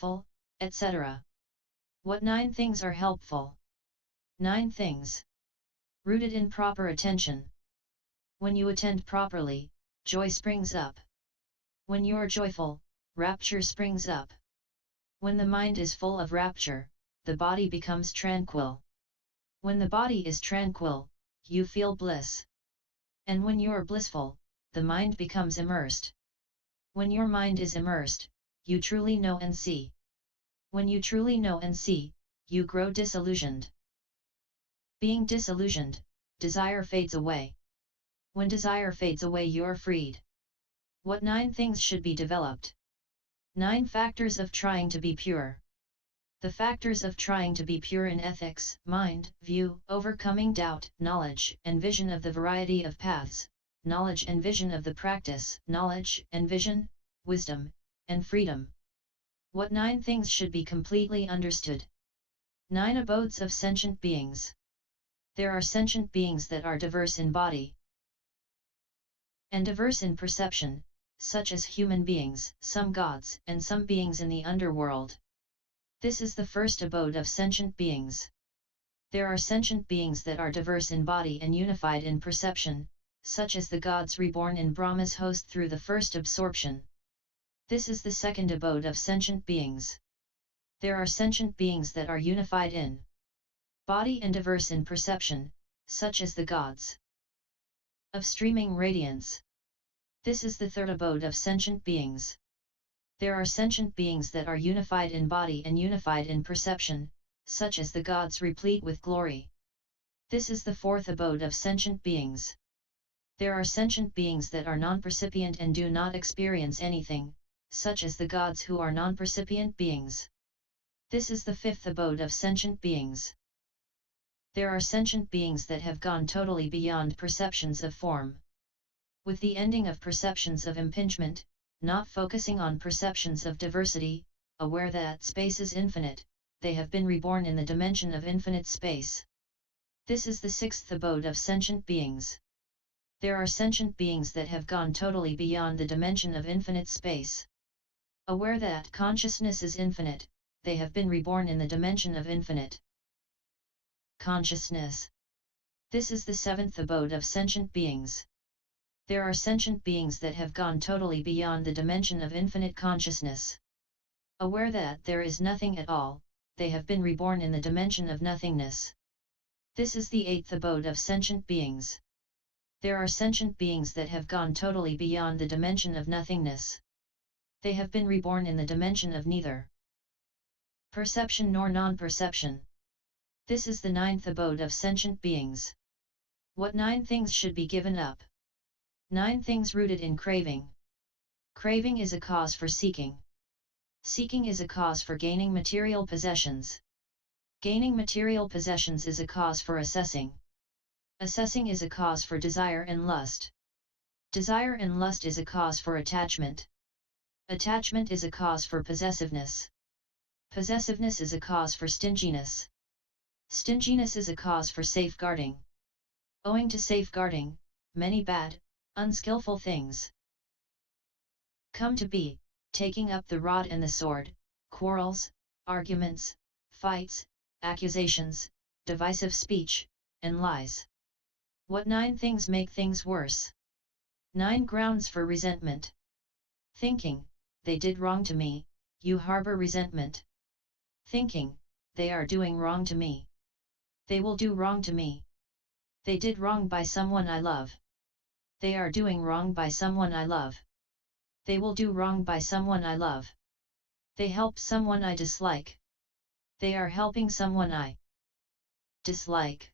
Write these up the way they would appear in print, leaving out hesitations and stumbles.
helpful, etc. What 9 things are helpful? 9 things. Rooted in proper attention. When you attend properly, joy springs up. When you are joyful, rapture springs up. When the mind is full of rapture, the body becomes tranquil. When the body is tranquil, you feel bliss. And when you are blissful, the mind becomes immersed. When your mind is immersed, you truly know and see. When you truly know and see, you grow disillusioned. Being disillusioned, desire fades away. When desire fades away, you're freed. What 9 things should be developed? 9 factors of trying to be pure. The factors of trying to be pure in ethics, mind, view, overcoming doubt, knowledge and vision of the variety of paths, knowledge and vision of the practice, knowledge and vision, wisdom, and freedom. What 9 things should be completely understood? 9 abodes of sentient beings. There are sentient beings that are diverse in body and diverse in perception, such as human beings, some gods, and some beings in the underworld. This is the first abode of sentient beings. There are sentient beings that are diverse in body and unified in perception, such as the gods reborn in Brahma's host through the first absorption. This is the second abode of sentient beings. There are sentient beings that are unified in body and diverse in perception, such as the gods of streaming radiance. This is the third abode of sentient beings. There are sentient beings that are unified in body and unified in perception, such as the gods replete with glory. This is the fourth abode of sentient beings. There are sentient beings that are non-percipient and do not experience anything, such as the gods who are non-percipient beings. This is the fifth abode of sentient beings. There are sentient beings that have gone totally beyond perceptions of form. With the ending of perceptions of impingement, not focusing on perceptions of diversity, aware that space is infinite, they have been reborn in the dimension of infinite space. This is the sixth abode of sentient beings. There are sentient beings that have gone totally beyond the dimension of infinite space. Aware that consciousness is infinite, they have been reborn in the dimension of infinite consciousness. This is the seventh abode of sentient beings. There are sentient beings that have gone totally beyond the dimension of infinite consciousness. Aware that there is nothing at all, they have been reborn in the dimension of nothingness. This is the eighth abode of sentient beings. There are sentient beings that have gone totally beyond the dimension of nothingness. They have been reborn in the dimension of neither perception nor non-perception. This is the ninth abode of sentient beings. What 9 things should be given up? 9 things rooted in craving. Craving is a cause for seeking. Seeking is a cause for gaining material possessions. Gaining material possessions is a cause for assessing. Assessing is a cause for desire and lust. Desire and lust is a cause for attachment. Attachment is a cause for possessiveness. Possessiveness is a cause for stinginess. Stinginess is a cause for safeguarding. Owing to safeguarding, many bad, unskillful things come to be, taking up the rod and the sword, quarrels, arguments, fights, accusations, divisive speech, and lies. What 9 things make things worse? 9 grounds for resentment. Thinking, they did wrong to me, you harbor resentment. Thinking, they are doing wrong to me. They will do wrong to me. They did wrong by someone I love. They are doing wrong by someone I love. They will do wrong by someone I love. They help someone I dislike. They are helping someone I dislike.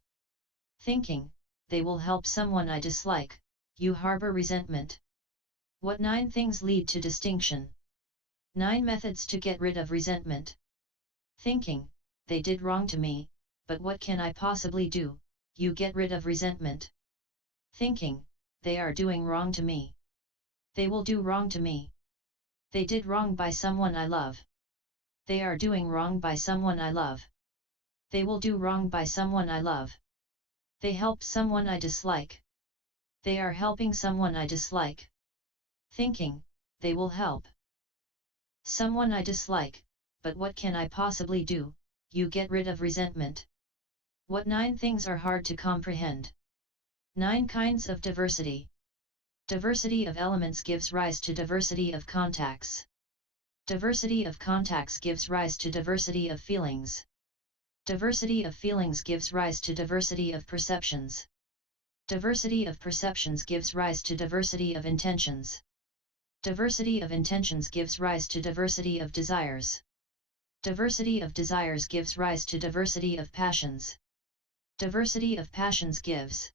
Thinking, they will help someone I dislike, you harbor resentment. What 9 things lead to distinction? 9 methods to get rid of resentment. Thinking, they did wrong to me, but what can I possibly do? You get rid of resentment. Thinking, they are doing wrong to me. They will do wrong to me. They did wrong by someone I love. They are doing wrong by someone I love. They will do wrong by someone I love. They help someone I dislike. They are helping someone I dislike. Thinking, they will help someone I dislike, but what can I possibly do? You get rid of resentment. What 9 things are hard to comprehend? 9 kinds of diversity. Diversity of elements gives rise to diversity of contacts. Diversity of contacts gives rise to diversity of feelings. Diversity of feelings gives rise to diversity of perceptions. Diversity of perceptions gives rise to diversity of intentions. Diversity of intentions gives rise to diversity of desires. Diversity of desires gives rise to diversity of passions. Diversity of passions gives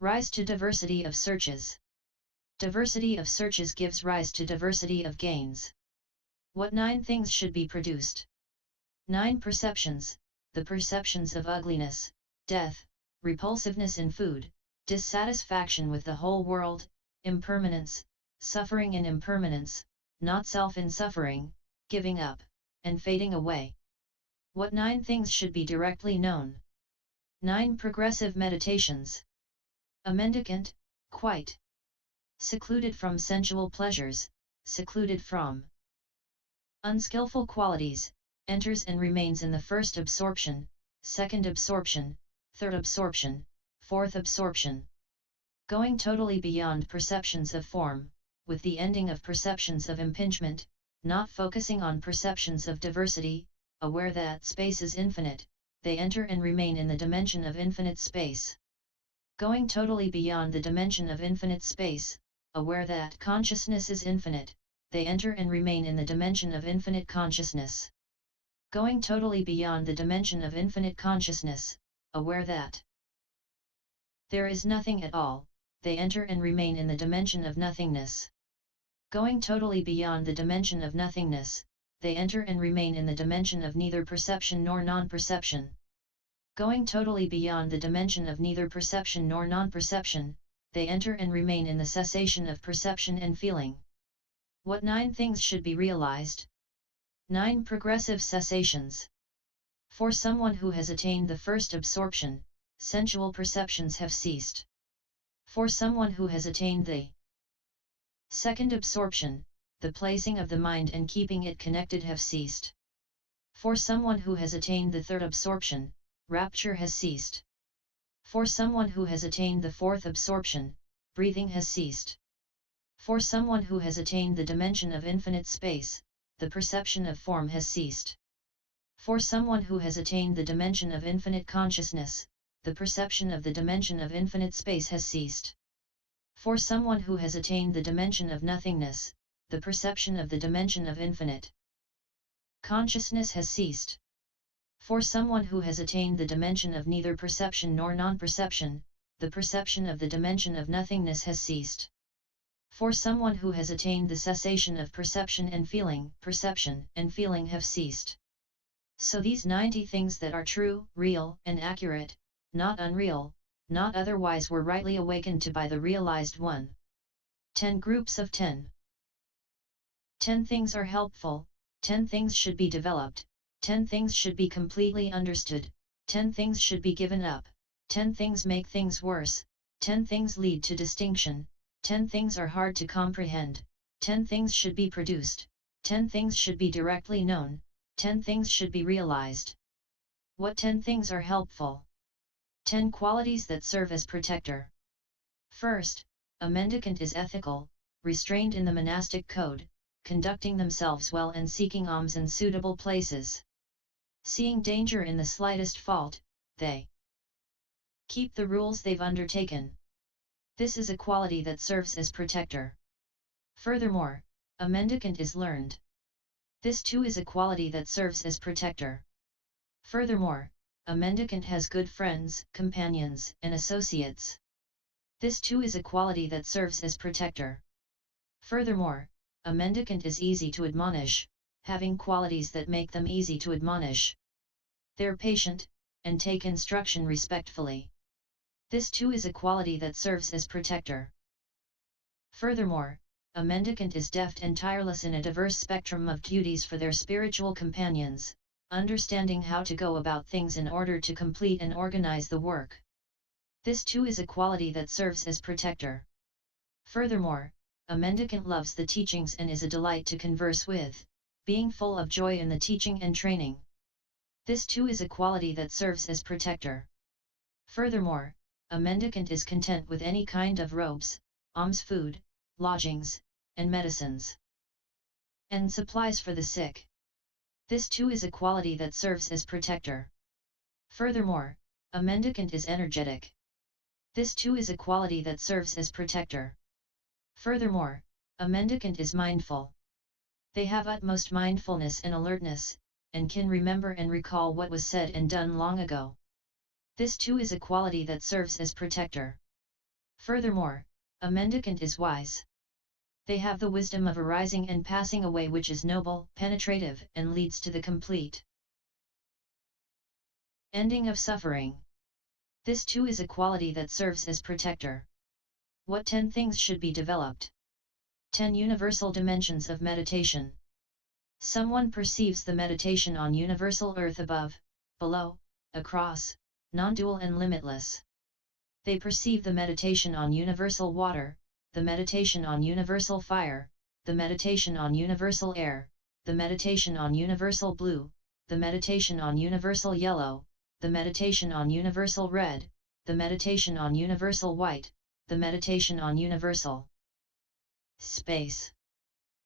rise to diversity of searches. Diversity of searches gives rise to diversity of gains. What 9 things should be produced? 9 perceptions, the perceptions of ugliness, death, repulsiveness in food, dissatisfaction with the whole world, impermanence, suffering in impermanence, not self in suffering, giving up, and fading away. What 9 things should be directly known? 9 progressive meditations. A mendicant, quite secluded from sensual pleasures, secluded from unskillful qualities, enters and remains in the first absorption, second absorption, third absorption, fourth absorption. Going totally beyond perceptions of form, with the ending of perceptions of impingement, not focusing on perceptions of diversity, aware that space is infinite, they enter and remain in the dimension of infinite space. Going totally beyond the dimension of infinite space, aware that consciousness is infinite, they enter and remain in the dimension of infinite consciousness. Going totally beyond the dimension of infinite consciousness, aware that there is nothing at all, they enter and remain in the dimension of nothingness. Going totally beyond the dimension of nothingness, they enter and remain in the dimension of neither perception nor non-perception. Going totally beyond the dimension of neither perception nor non-perception, they enter and remain in the cessation of perception and feeling. What 9 things should be realized? 9 progressive cessations. For someone who has attained the first absorption, sensual perceptions have ceased. For someone who has attained the second absorption, the placing of the mind and keeping it connected have ceased. For someone who has attained the third absorption, rapture has ceased. For someone who has attained the fourth absorption, breathing has ceased. For someone who has attained the dimension of infinite space, the perception of form has ceased. For someone who has attained the dimension of infinite consciousness, the perception of the dimension of infinite space has ceased. For someone who has attained the dimension of nothingness, the perception of the dimension of infinite consciousness has ceased. For someone who has attained the dimension of neither perception nor non-perception, the perception of the dimension of nothingness has ceased. For someone who has attained the cessation of perception and feeling have ceased. So these 90 things that are true, real, and accurate, not unreal, not otherwise were rightly awakened to by the realized one. 10 groups of 10. 10 things are helpful, 10 things should be developed, 10 things should be completely understood, 10 things should be given up, 10 things make things worse, 10 things lead to distinction, 10 things are hard to comprehend, 10 things should be produced, 10 things should be directly known, 10 things should be realized. What 10 things are helpful? 10 qualities that serve as protector. First, a mendicant is ethical, restrained in the monastic code, conducting themselves well and seeking alms in suitable places. Seeing danger in the slightest fault, they keep the rules they've undertaken. This is a quality that serves as protector. Furthermore, a mendicant is learned. This too is a quality that serves as protector. Furthermore, a mendicant has good friends, companions, and associates. This too is a quality that serves as protector. Furthermore, a mendicant is easy to admonish, having qualities that make them easy to admonish. They're patient, and take instruction respectfully. This too is a quality that serves as protector. Furthermore, a mendicant is deft and tireless in a diverse spectrum of duties for their spiritual companions, understanding how to go about things in order to complete and organize the work. This too is a quality that serves as protector. Furthermore, a mendicant loves the teachings and is a delight to converse with, being full of joy in the teaching and training. This too is a quality that serves as protector. Furthermore, a mendicant is content with any kind of robes, alms food, lodgings, and medicines, and supplies for the sick. This too is a quality that serves as protector. Furthermore, a mendicant is energetic. This too is a quality that serves as protector. Furthermore, a mendicant is mindful. They have utmost mindfulness and alertness, and can remember and recall what was said and done long ago. This too is a quality that serves as protector. Furthermore, a mendicant is wise. They have the wisdom of arising and passing away, which is noble, penetrative, and leads to the complete ending of suffering. This too is a quality that serves as protector. What 10 things should be developed? 10 universal dimensions of meditation. Someone perceives the meditation on universal earth above, below, across, non-dual and limitless. They perceive the meditation on universal water, the meditation on universal fire, the meditation on universal air, the meditation on universal blue, the meditation on universal yellow, the meditation on universal red, the meditation on universal white, the meditation on universal space.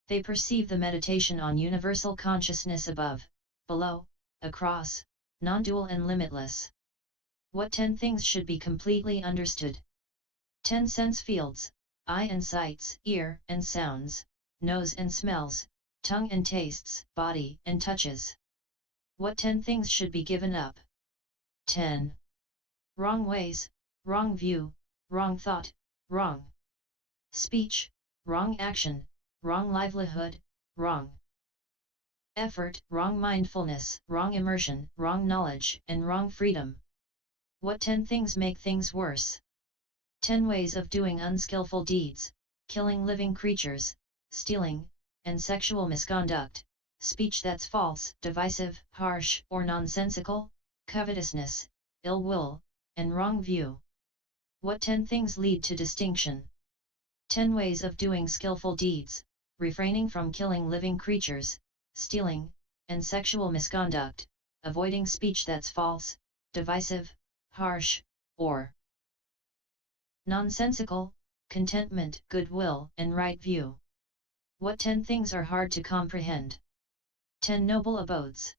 They perceive the meditation on universal consciousness above, below, across, non-dual and limitless. What 10 things should be completely understood? 10 sense fields: eye and sights, ear and sounds, nose and smells, tongue and tastes, body and touches. What 10 things should be given up? 10 wrong ways, wrong view, wrong thought, wrong speech, wrong action, wrong livelihood, wrong effort, wrong mindfulness, wrong immersion, wrong knowledge, and wrong freedom. What 10 things make things worse? 10 ways of doing unskillful deeds: killing living creatures, stealing, and sexual misconduct, speech that's false, divisive, harsh, or nonsensical, covetousness, ill will, and wrong view. What 10 things lead to distinction? 10 ways of doing skillful deeds: refraining from killing living creatures, stealing, and sexual misconduct, avoiding speech that's false, divisive, harsh, or nonsensical, contentment, goodwill, and right view. What 10 things are hard to comprehend? 10 noble abodes.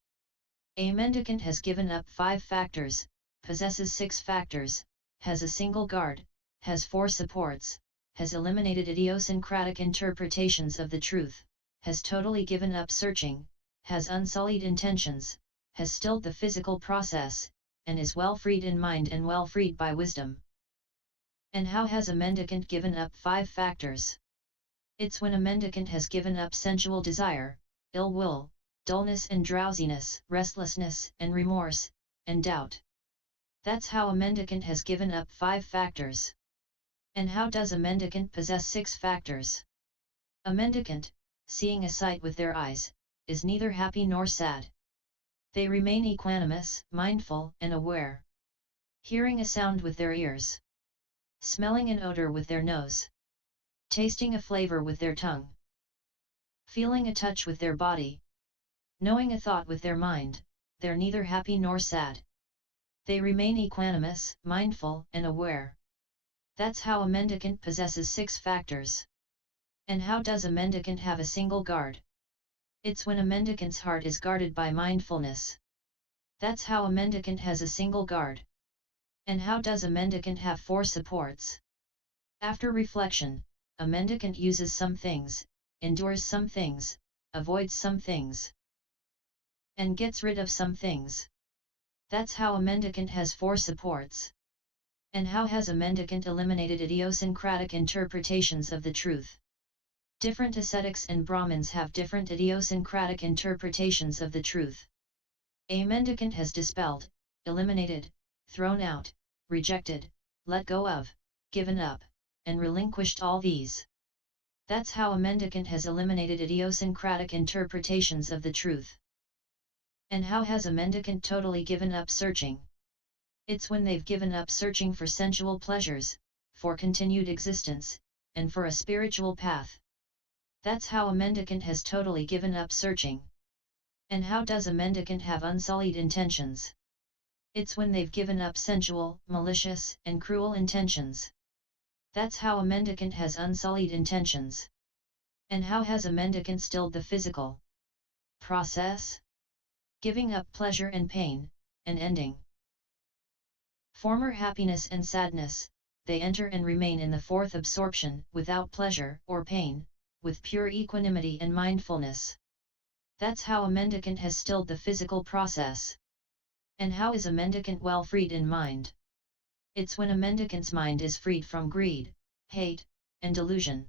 A mendicant has given up 5 factors, possesses 6 factors, has a single guard, has 4 supports, has eliminated idiosyncratic interpretations of the truth, has totally given up searching, has unsullied intentions, has stilled the physical process, and is well freed in mind and well freed by wisdom. And how has a mendicant given up 5 factors? It's when a mendicant has given up sensual desire, ill will, dullness and drowsiness, restlessness and remorse, and doubt. That's how a mendicant has given up 5 factors. And how does a mendicant possess 6 factors? A mendicant, seeing a sight with their eyes, is neither happy nor sad. They remain equanimous, mindful, and aware. Hearing a sound with their ears. Smelling an odor with their nose. Tasting a flavor with their tongue. Feeling a touch with their body. Knowing a thought with their mind, they're neither happy nor sad. They remain equanimous, mindful, and aware. That's how a mendicant possesses 6 factors. And how does a mendicant have a single guard? It's when a mendicant's heart is guarded by mindfulness. That's how a mendicant has a single guard. And how does a mendicant have 4 supports? After reflection, a mendicant uses some things, endures some things, avoids some things, and gets rid of some things. That's how a mendicant has 4 supports. And how has a mendicant eliminated idiosyncratic interpretations of the truth? Different ascetics and Brahmins have different idiosyncratic interpretations of the truth. A mendicant has dispelled, eliminated, thrown out, rejected, let go of, given up, and relinquished all these. That's how a mendicant has eliminated idiosyncratic interpretations of the truth. And how has a mendicant totally given up searching? It's when they've given up searching for sensual pleasures, for continued existence, and for a spiritual path. That's how a mendicant has totally given up searching. And how does a mendicant have unsullied intentions? It's when they've given up sensual, malicious, and cruel intentions. That's how a mendicant has unsullied intentions. And how has a mendicant stilled the physical process? Giving up pleasure and pain, and ending former happiness and sadness, they enter and remain in the fourth absorption, without pleasure or pain, with pure equanimity and mindfulness. That's how a mendicant has stilled the physical process. And how is a mendicant well freed in mind? It's when a mendicant's mind is freed from greed, hate, and delusion.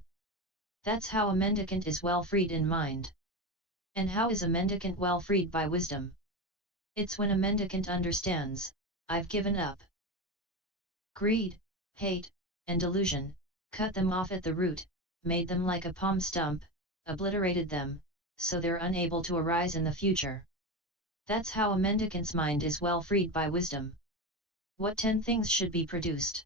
That's how a mendicant is well freed in mind. And how is a mendicant well freed by wisdom? It's when a mendicant understands, I've given up greed, hate, and delusion, cut them off at the root, made them like a palm stump, obliterated them, so they're unable to arise in the future. That's how a mendicant's mind is well freed by wisdom. What 10 things should be produced?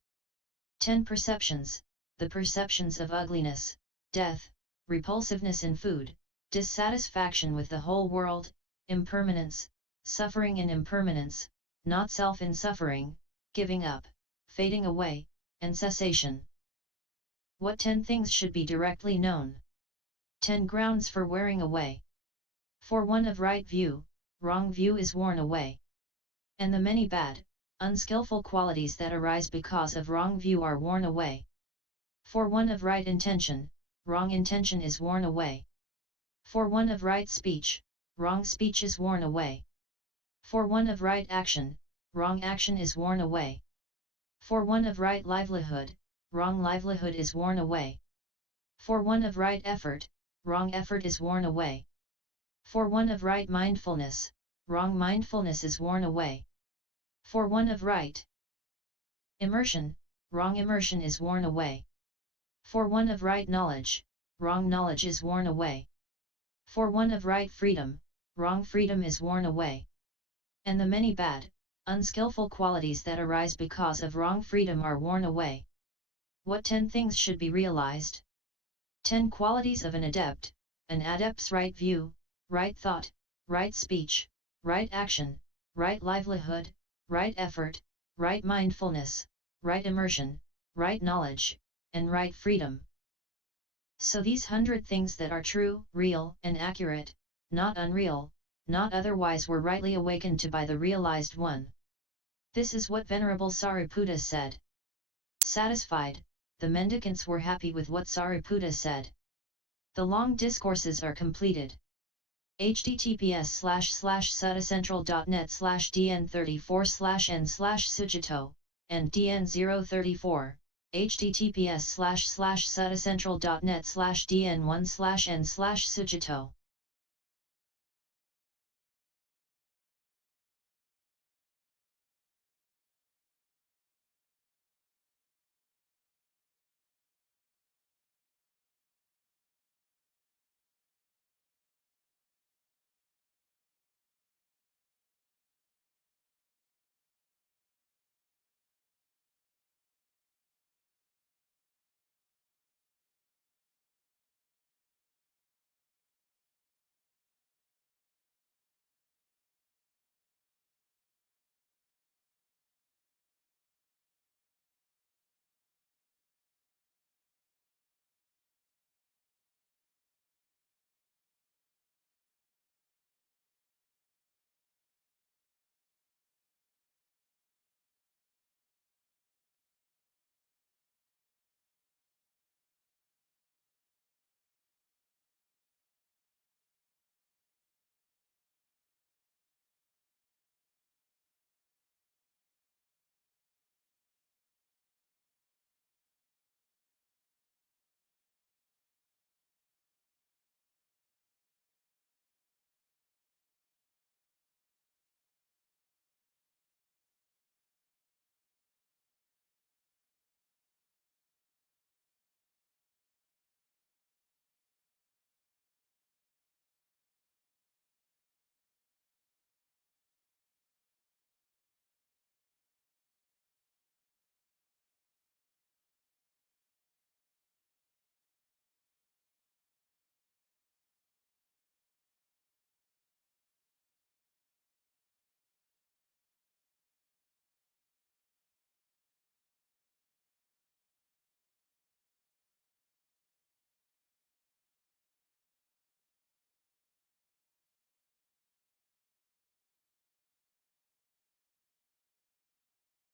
10 perceptions, the perceptions of ugliness, death, repulsiveness in food, dissatisfaction with the whole world, impermanence, suffering in impermanence, not self in suffering, giving up, fading away, and cessation. What 10 things should be directly known? 10 grounds for wearing away. For one of right view, wrong view is worn away. And the many bad, unskillful qualities that arise because of wrong view are worn away. For one of right intention, wrong intention is worn away. For one of right speech, wrong speech is worn away. For one of right action, wrong action is worn away. For one of right livelihood, wrong livelihood is worn away. For one of right effort, wrong effort is worn away. For one of right mindfulness, wrong mindfulness is worn away. For one of right immersion, wrong immersion is worn away. For one of right knowledge, wrong knowledge is worn away. For one of right freedom, wrong freedom is worn away. And the many bad, unskillful qualities that arise because of wrong freedom are worn away. What 10 things should be realized? 10 qualities of an adept's right view, right thought, right speech, right action, right livelihood, right effort, right mindfulness, right immersion, right knowledge, and right freedom. So these 100 things that are true, real, and accurate, not unreal, not otherwise, were rightly awakened to by the realized one. This is what Venerable Sariputta said. Satisfied, the mendicants were happy with what Sariputta said. The long discourses are completed. https://suttacentral.net/dn34/n/Sujato, and dn034, https://suttacentral.net/dn1/n/Sujato.